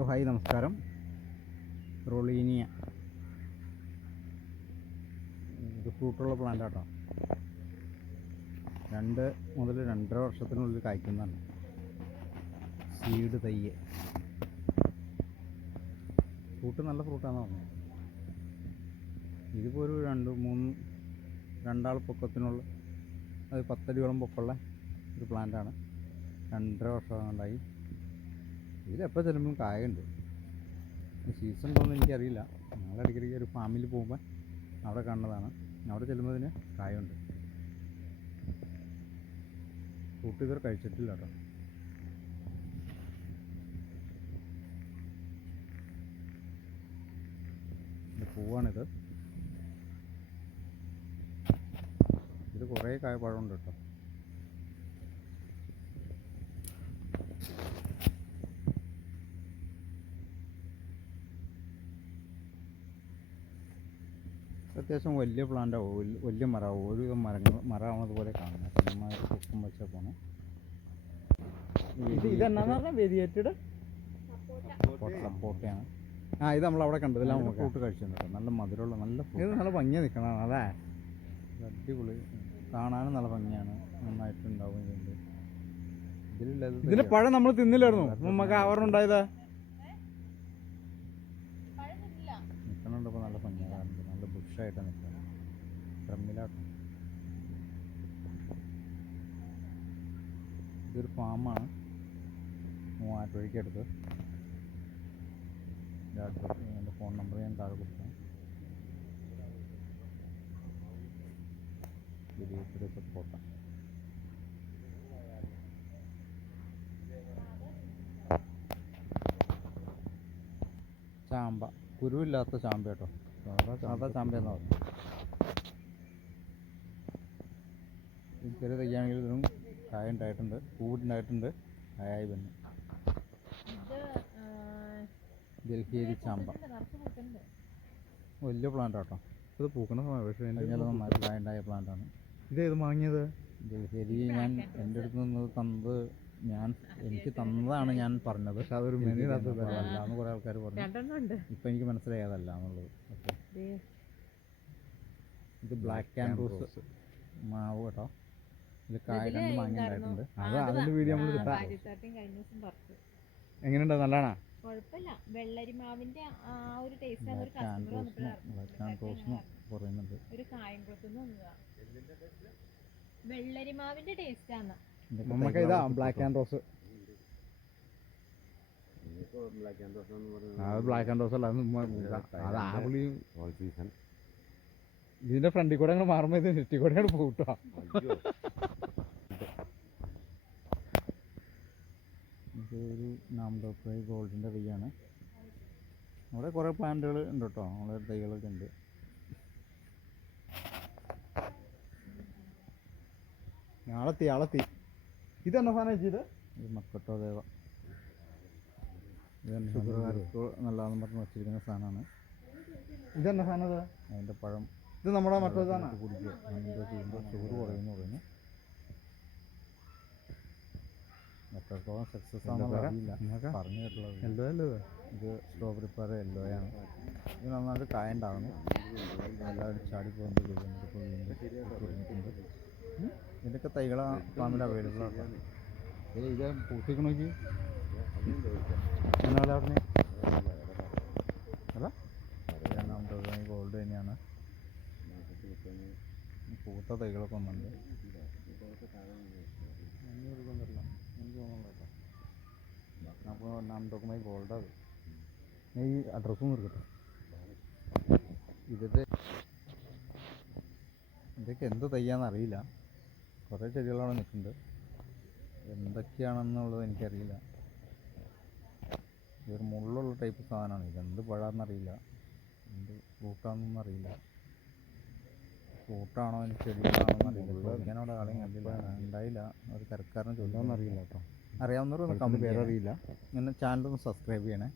Hello hi നമസ്കാരം. Rollinia. ഇത് ഫ്രൂട്ടുള്ള plant ആട്ടോ. രണ്ട് മുതൽ രണ്ടര വർഷത്തിനുള്ളിൽ കായ്ക്കുന്നതാണ്. സീഡ് തയ്യ്. ഫ്രൂട്ട് നല്ല ഫ്രൂട്ടാന്ന് പറഞ്ഞു ഇതിപ്പോൾ ഒരു രണ്ട് മൂന്ന് രണ്ടാൾ പൊക്കത്തിനുള്ള അത് പത്തടിയോളം പൊക്കമുള്ള ഒരു പ്ലാന്റാണ് രണ്ടര വർഷം കൊണ്ടായി ഇതിലെപ്പോൾ ചെല്ലുമ്പോഴും കായുണ്ട് സീസൺ ഉണ്ടോയെന്ന് എനിക്കറിയില്ല. ഞങ്ങൾ ഇടയ്ക്കിടയ്ക്ക് ഒരു ഫാമിൽ പോകുമ്പോൾ അവിടെ കാണുന്നതാണ്. അവിടെ ചെല്ലുമ്പോൾ ഇതിന് കായുണ്ട് ഫുഡ് ഇതുവരെ കഴിച്ചിട്ടില്ല കേട്ടോ. പൂവാണിത്. ഇത് കുറേ കായ പഴമുണ്ട് കേട്ടോ. അത്യാവശ്യം വലിയ പ്ലാന്റ് ആവും വലിയ- മര മരമാവും ഒരു മരങ്ങൾ മരമാവുന്നത് പോലെ കാണുന്നത് പിന്നെ പൊക്കം വെച്ച പോണേ ഇത് ഇതെന്നാന്ന് പറഞ്ഞാൽ വേരിയേറ്റഡ്? സപ്പോർട്ടയാണ് ആ ഇത് നമ്മൾ അവിടെ ഫ്രൂട്ട് കഴിച്ചിട്ടുണ്ട് കേട്ടോ. നല്ല മധുരമുള്ള നല്ല ഇത് നല്ല ഭംഗിയാണ് നിൽക്കണം അല്ലേ അടിപൊളി. കാണാനും നല്ല ഭംഗിയാണ്. നന്നായിട്ടുണ്ടാവും ഇതിന്റെ. ഇതിലുള്ളത് പഴം നമ്മൾ തിന്നില്ലായിരുന്നു. നമുക്ക് ആവരണം ഉണ്ടായതാ നിൽക്കണുണ്ടപ്പോൾ നല്ല ഭംഗിയാണ് കാണുന്നത് നല്ല ബുഷായിട്ട് നിൽക്കണം ഡ്രമ്മിലാട്ടോ. ഇതൊരു ഫാമാണ്. മൂവാറ്റുവഴിക്ക് അടുത്ത് എന്റെ ഫോൺ നമ്പർ ഞാൻ താഴെ കൊടുക്കാം. സപ്പോർട്ട ചാമ്പ. കുരുവില്ലാത്ത ചാമ്പ കേട്ടോ. സാധാ ചാമ്പ എന്നാ പറഞ്ഞു ചെറിയ തയ്യാണെങ്കിൽ ഇതിനും കായ ഉണ്ടായിട്ടുണ്ട് പൂവുണ്ടായിട്ടുണ്ട് കായായി വന്നു. ഡൽഹിയേരി ചാമ്പ. വലിയ പ്ലാന്റ് ആട്ടോ. ഇത് പൂക്കണ സമയം പക്ഷേ എന്റെ നന്നായിട്ട് കായ പ്ലാന്റാണ് പ്ലാന്റ് ആണ്. ഇത് ഏത് വാങ്ങിയത് ഡൽഹിയേരി ഞാൻ എന്റെ അടുത്ത് നിന്ന് തന്നത് ഞാൻ എനിക്ക് തന്നതാണ് ഞാൻ പറഞ്ഞത്. പക്ഷെ അതൊരു മെനു അല്ല എന്ന് കുറേ ആൾക്കാർ പറഞ്ഞു. ഇപ്പം എനിക്ക് മനസ്സിലായി അതല്ല എന്നുള്ളത്. ഓക്കെ. ഇത് ബ്ലാക്ക് ആൻഡ് റോസ് മാവ് കേട്ടോ. ഇത് കായ രണ്ട് മാങ്ങ ഉണ്ടായിട്ടുണ്ട് അത് അതിന്റെ വീഡിയോ നമ്മൾ പറിച്ചു എങ്ങനെയുണ്ട്? നല്ലതാണോ? കുഴപ്പമില്ല വെള്ളരിമാവിന്റെ ആ ഒരു ടേസ്റ്റ് ഒരു കസ്റ്റമർ പറയുന്നുണ്ട് ഒരു കായം കൊത്തുന്ന വന്നതാ വെള്ളരിമാവിന്റെ ടേസ്റ്റ് ആണ്. നമുക്ക് ഇതാ ബ്ലാക്ക് ആൻഡ് റോസ് അത് ബ്ലാക്ക് ആൻഡ് റോസ് അല്ല അത് ആ പുളി ഇതിന്റെ ഫ്രണ്ടിൽ കൂടെ അങ്ങനെ മാറുമ്പോ ഇത് നെറ്റി കൂടെ അങ്ങോട്ട് പോട്ടോ. ഇതൊരു നാംഡോപ്രൈ ഗോൾഡിന്റെ തൈയാണ് അവിടെ കുറേ പ്ലാന്റുകൾ ഉണ്ട് കേട്ടോ നമ്മളെ തൈകളൊക്കെ ഉണ്ട്. ആളെത്തി ആളെത്തി ഇതെന്നാ സാധനം ഇത് മക്കട്ടോ ദേവ. ഷുഗറുകാർക്ക് നല്ലതെന്ന് പറഞ്ഞ് വെച്ചിരിക്കുന്ന സാധനമാണ്. ഇതെന്താ സാധനം ഇത്? അതിന്റെ പഴം. ഇത് നമ്മുടെ മറ്റൊരു സാധനം. കുടിക്കുക. അതിന്റെ ചെയ്യുമ്പോൾ ഷുഗർ കുറയുമെന്ന് പറയുന്നു. എത്രത്തോളം സക്സസ് ആണെന്ന് അറിയില്ല. പറഞ്ഞു കേട്ടുള്ളത് അല്ലേ ഇത്? സ്ട്രോബെറി പഴം എല്ലോയാണ്. ഇത് നന്നായിട്ട് കായ ഉണ്ടാകുന്നു എല്ലാവരും ഇപ്പോൾ വീണ്ടും ഇതിന്റെയൊക്കെ തൈകളാണ് ഫാമിൽ അവൈലബിൾ ആണ് ഇത് ഇത് പൂത്തിക്കണമെങ്കിൽ എന്നാ പറഞ്ഞേ അല്ല? രണ്ടാമത്തെ ഗോൾഡ് തന്നെയാണ്. പൂത്ത തൈകളൊക്കെ ഒന്നുണ്ട് അഞ്ഞൂറ് തരില്ല എനിക്ക് തോന്നുന്നു അപ്പോൾ നാമതൊക്കെ ഗോൾഡ് അത് ഞാൻ ഈ അഡ്രസ്സും കൊടുക്കട്ടെ ഇതിന്റെ ഇതൊക്കെ എന്ത് തയ്യാന്ന് അറിയില്ല. കുറേ ചെടികളവിടെ നിൽക്കുന്നുണ്ട്. എന്തൊക്കെയാണെന്നുള്ളത് എനിക്കറിയില്ല. ഇതൊരു മുള്ളുള്ള ടൈപ്പ് സാധനമാണ് ഇതെന്ത് എന്ത് പഴാന്നറിയില്ല. എന്ത് ഫ്രൂട്ടാണെന്നൊന്നും അറിയില്ല. ഫ്രൂട്ടാണോ ഇനി ചെടികളാണോ അറിയില്ല കണ്ടില്ല. ഉണ്ടായില്ല. ഒരു തിരക്കാരനെ ചോദിക്കാമെന്ന് അറിയില്ല കേട്ടോ. അറിയാവുന്നവരൊന്ന് കമ്പനി പേരറിയില്ല. ഇങ്ങനെ ചാനലൊന്ന് സബ്സ്ക്രൈബ് ചെയ്യണേ.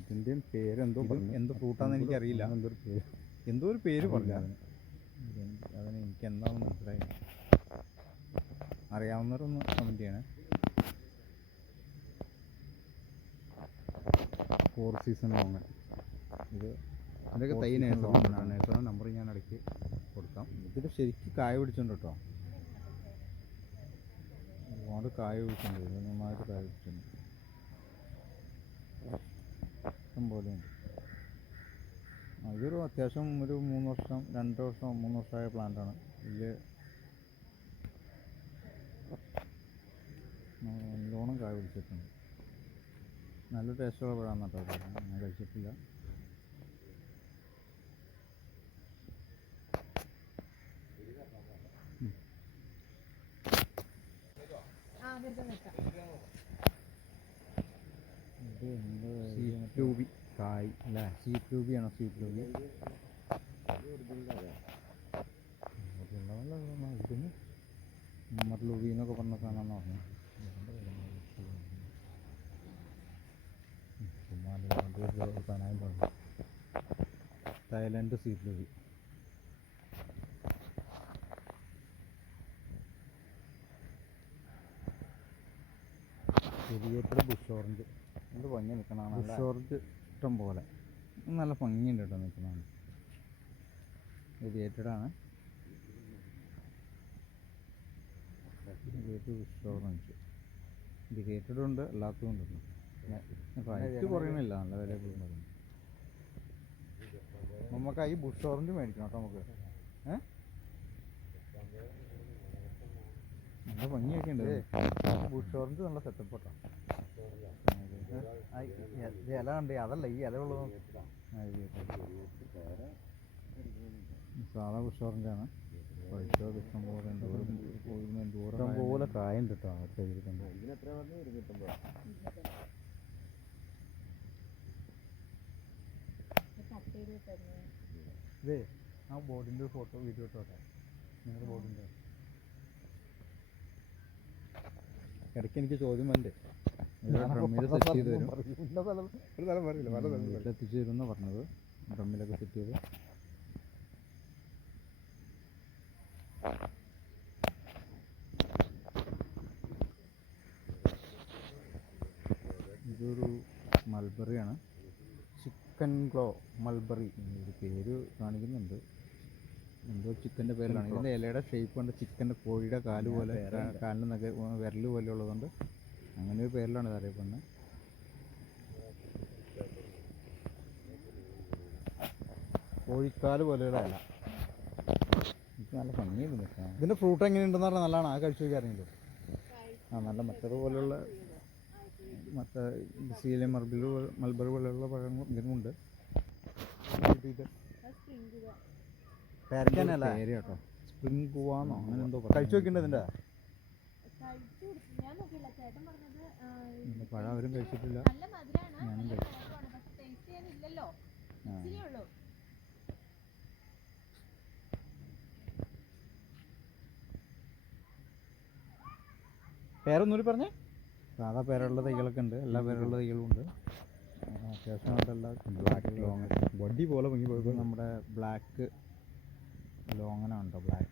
ഇതിന്റെയും പേരെന്തോ എന്തോ എന്ത് ഫ്രൂട്ടാന്ന് എനിക്കറിയില്ല. എന്തൊരു പേര്? എന്തോ ഒരു പേര് പറഞ്ഞു അതിന് അതിന് എനിക്ക് എന്താണെന്ന് മനസ്സിലായില്ല. അറിയാവുന്നവരൊന്ന് കമന്റ് ചെയ്യണേ. ഫോർ സീസൺ ലോങ് ഇത് അതൊക്കെ തൈ season നേഴ്സറി നമ്പർ ഞാൻ ഇടയ്ക്ക് കൊടുക്കാം. ഇതിൽ ശരിക്കും കായ പിടിച്ചുണ്ട് കേട്ടോ ഒരുപാട് കായ പിടിച്ചിട്ടുണ്ട്. ഇത് നന്നായിട്ട് കായ പിടിച്ചിട്ടുണ്ട്. ഇഷ്ടം പോലെയുണ്ട് ഇതൊരു അത്യാവശ്യം ഒരു മൂന്ന് വർഷം രണ്ട് വർഷം മൂന്ന് വർഷമായ പ്ലാന്റാണ് ഇതിൽ നല്ലോണം കായ പിടിച്ചിട്ടുണ്ട്. നല്ല ടേസ്റ്റുള്ള പഴമാണ് കേട്ടോ. ഞാൻ കഴിച്ചിട്ടില്ല. സ്വീറ്റ് ലൂബി കായ് അല്ലേ? സ്വീറ്റ് ലൂബിയാണോ സ്വീറ്റ് ലൂബി ഇതിന് എന്നൊക്കെ പറഞ്ഞ സാധനമാണെന്ന് പറഞ്ഞു തായ്ലാൻഡ് സ്വീറ്റ് ലൂബി ചെറിയേറ്റഡ് ബുഷ് ഓറഞ്ച് എന്ത് ഭംഗി ബുഷ് ഓറഞ്ച് ഇഷ്ടം പോലെ. നല്ല ഭംഗിയുണ്ട് കേട്ടോ നിൽക്കുന്നതാണ് ആണ്. ഇത് ബുഷ് ഓറഞ്ച് ഇത് ഉണ്ട് അല്ലാത്തതും ഉണ്ട്. റേറ്റ് കുറയണില്ല നല്ല വില കൂടുന്നത് നമുക്ക് ഈ ബുഷ് ഓറഞ്ച് മേടിക്കണം കേട്ടോ നമുക്ക്. നല്ല ഭംഗിയൊക്കെ ഉണ്ട്. ബുഷ് ഓറഞ്ച് നല്ല സെറ്റപ്പ് കേട്ടോ. ഇല- കണ്ടേ അതല്ല ഈ ഇല ഉള്ളത് സാധാ ബുഷ് ഓറഞ്ചാണ് പഴുത്തോ ഇഷ്ടം പോലെ ഉണ്ട് കായുണ്ട്. പോലെ കായുണ്ട് കേട്ടോ ആ ചെയ്തിട്ടുണ്ട് കട്ട് ചെയ്ത് ഇതേ ആ ബോർഡിന്റെ ഫോട്ടോ വീഡിയോ ഇട്ടോട്ടെ നിങ്ങളുടെ ബോർഡിന്റെ ഇടയ്ക്ക് എനിക്ക് ചോദ്യം വീട്ടിൽ എത്തിച്ചു തരും എന്നാണ് പറഞ്ഞത് ഡ്രമ്മിലൊക്കെ സെറ്റ് ചെയ്ത് ഇതൊരു മൾബറിയാണ് ചിക്കൻ ഗ്ലോ മൾബറി ഒരു പേര് കാണിക്കുന്നുണ്ട്. എന്തോ ചിക്കന്റെ പേരിലാണ്. ഇതിന്റെ ഇലയുടെ ഷേപ്പ് കൊണ്ട് ചിക്കന്റെ കോഴിയുടെ കാൽ പോലെ കാലിന് നഖ വിരൽ പോലെ ഉള്ളതുകൊണ്ട് അങ്ങനെ ഒരു പേരിലാണ് ഇത് അറിയപ്പെടുന്നത്. കോഴിക്കാൽ പോലെയുള്ള അല്ല ഇത് നല്ല ഭംഗിയുണ്ട് ഇതിന്റെ ഫ്രൂട്ട് എങ്ങനെയുണ്ടെന്ന് പറഞ്ഞാൽ നല്ലതാണ്. ആ കഴിച്ചു നോക്കിയാരെങ്കിലും ആ നല്ല മറ്റത് പോലെയുള്ള മറ്റേ ഡിസിയിലെ മർബിൾ മൾബർ പോലെയുള്ള പഴങ്ങളും ഇതിനുമുണ്ട്. കേട്ടോ സ്പ്രിംഗ് ഗുവാന്നോ അങ്ങനെ എന്തോ കഴിച്ചു നോക്കിണ്ട് ഇതിന്റെ കഴിച്ചു കൊടുത്തു. ഞാൻ നോക്കിയില്ല. ചേട്ടൻ പറഞ്ഞത് പഴം അവരും കഴിച്ചിട്ടില്ല. നല്ല മധുരമാണ് ഞാനും നല്ല കഴിച്ചു. പക്ഷെ ടേസ്റ്റ് ചെയ്യാനില്ലല്ലോ. ആ. ഇച്ചിരിയേ ഉള്ളൂ. പേരൊന്നുകൂടി പറഞ്ഞേ. സാധാ പേരുള്ള തൈകളൊക്കെ ഉണ്ട് എല്ലാ പേരുള്ള തൈകളും ഉണ്ട്. അത്യാവശ്യം ബ്ലാക്ക് ലോങ് വടി പോലെ പൊങ്ങി പോയപ്പോൾ നമ്മുടെ ബ്ലാക്ക് ലോങ്ങനാണ് കേട്ടോ ബ്ലാക്ക്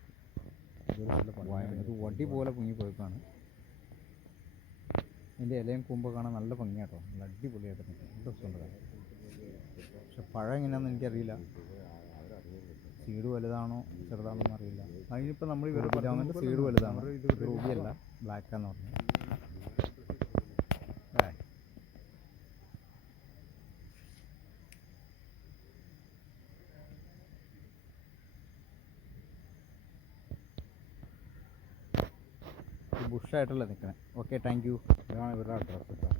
ഇത് വടി പോലെ പൊങ്ങി പോയിക്കാണ് അതിന്റെ ഇലയും കൂമ്പ് കാണാൻ നല്ല ഭംഗിയാട്ടോ നല്ല അടിപൊളിയായിട്ട് നിൽക്കും. നല്ല രസമുണ്ട് പക്ഷെ പഴം എങ്ങനെയാണെന്ന് എനിക്കറിയില്ല. സീഡ് വലുതാണോ ചെറുതാണോ എന്നറിയില്ല. അതിനിപ്പോൾ നമ്മൾ ഇവർ സീഡ് വലുതാണ്? റൂബിയല്ല ബ്ലാക്കാന്ന് പറഞ്ഞു. ബുഷായിട്ടല്ലേ നിൽക്കണേ. ഓക്കെ താങ്ക് യു ഇതാണ് ഇവരുടെ അഡ്രസ്സ്